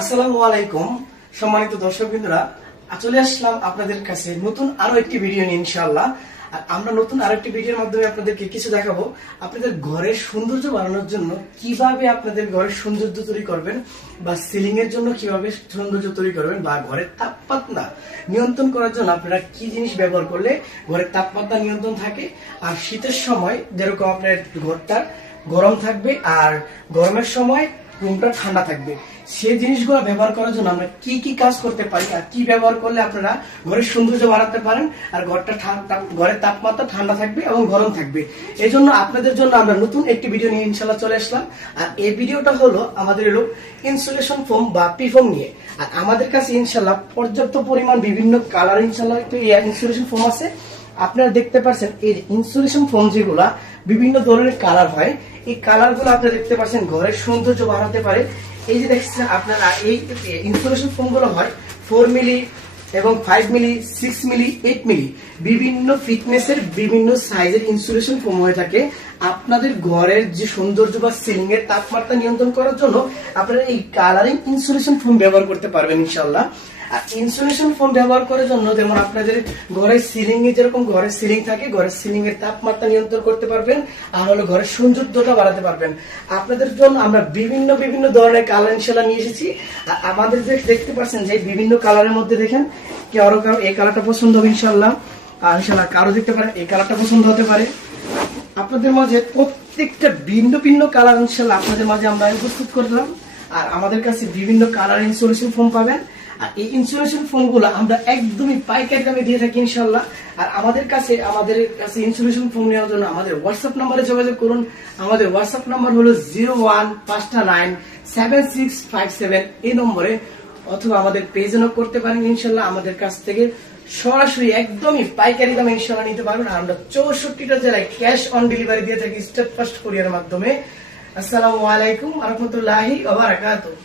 আসসালামু আলাইকুম সম্মানিত দর্শকবৃন্দরা, চলে আসলাম আপনাদের কাছে নতুন আরো একটি ভিডিও নিয়ে ইনশাআল্লাহ। আর আমরা নতুন আরেকটি ভিডিওর মাধ্যমে আপনাদেরকে কিছু দেখাবো আপনাদের ঘরের সৌন্দর্য বাড়ানোর জন্য কিভাবে আপনাদের ঘরের সৌন্দর্য তৈরি করবেন, বা সিলিং এর জন্য কিভাবে সৌন্দর্য তৈরি করবেন, বা ঘরের তাপমাত্রা নিয়ন্ত্রণ করার জন্য আপনারা কি জিনিস ব্যবহার করলে ঘরের তাপমাত্রা নিয়ন্ত্রণ থাকে। আর শীতের সময় যেরকম আপনার ঘরটা গরম থাকবে আর গরমের সময় রুমটা ঠান্ডা থাকবে, সেই জিনিসগুলো ব্যবহার করার জন্য আমরা কি কি কাজ করতে পারি আর কি ব্যবহার করলে আপনারা ঘরের সৌন্দর্য বাড়াতে পারেন আর ঘরের তাপমাত্রা ঠান্ডা থাকবে এবং গরম থাকবে। এই জন্য আপনাদের জন্য আমরা নতুন একটি ভিডিও নিয়ে ইনশাল্লাহ চলে আসলাম। আর এই ভিডিওটা হলো আমাদের ইনসুলেশন ফোম বা পিফোম নিয়ে। আর আমাদের কাছে ইনশাল্লাহ পর্যাপ্ত পরিমাণ বিভিন্ন কালার ইনশাল্লাহ ইনসুলেশন ফোম আছে। আপনারা দেখতে পাচ্ছেন এই ইনসুলেশন ফোম যেগুলা বিভিন্ন ধরনের কালার হয়, এই কালার গুলো আপনারা দেখতে পাচ্ছেন ঘরের সৌন্দর্য বাড়াতে পারে। এই যে দেখছেন আপনারা এই ইনসুলেশন ফোম গুলো হয় 4 মিলি এবং 5 মিলি, 6 মিলি, 8 মিলি বিভিন্ন ফিটনেসের বিভিন্ন সাইজের ইনসুলেশন ফোম হয়ে থাকে। আপনাদের ঘরের যে সৌন্দর্য বা সিলিং এর তাপমাত্রা নিয়ন্ত্রণ করার জন্য আপনারা এই কালারিং ইনসুলেশন ফোম ব্যবহার করতে পারবেন ইনশাআল্লাহ। আর ইনসুলেশন ফোম ব্যবহার করার জন্য যেমন আপনাদের ঘরের সিলিং এ যেরকম ঘরের সিলিং থাকে, ঘরের সিলিং এর তাপমাত্রা নিয়ন্ত্রণ করতে পারবেন আর হলো ঘরের সৌন্দর্যটা বাড়াতে পারবেন। আপনাদের জন্য আমরা বিভিন্ন বিভিন্ন ধরনের কালার ইনশাআল্লাহ নিয়ে এসেছি। আর আমাদের যে দেখতে পাচ্ছেন যে বিভিন্ন কালারের মধ্যে দেখেন কারো এই কালারটা পছন্দ হবে ইনশাআল্লাহ, আর ইনশাআল্লাহ কারো দেখতে পারেন এই কালারটা পছন্দ হতে পারে। আপনাদের মাঝে প্রত্যেকটা ভিন্ন ভিন্ন কালার ইনশাআল্লাহ আপনাদের মাঝে আমরা উপস্থিত করলাম। আর আমাদের কাছে বিভিন্ন কালার ইনসুলেশন ফোম পাবেন। আর এই ইনসুলেশন ফোম গুলো আমরা একদমই পাইকারি দামে দিয়ে থাকি ইনশাআল্লাহ। আর আমাদের কাছে ইনসুলেশন ফোম নেওয়ার জন্য আমাদের হোয়াটসঅ্যাপ নাম্বারে যোগাযোগ করুন। আমাদের হোয়াটসঅ্যাপ নাম্বার হলো 01597657 এই নম্বরে, অথবা আমাদের পেজে নক করতে পারেন ইনশাআল্লাহ। আমাদের কাছ থেকে সরাসরি একদমই পাইকারি দামে ইনশাআল্লাহ নিতে পারবেন। আর আমরা 64টা জেলায় ক্যাশ অন ডেলিভারি দিয়ে থাকি স্টেট ফার্স্ট কুরিয়ারের মাধ্যমে। আসসালামু আলাইকুম ওয়া রাহমাতুল্লাহি ওয়া বারাকাতুহু।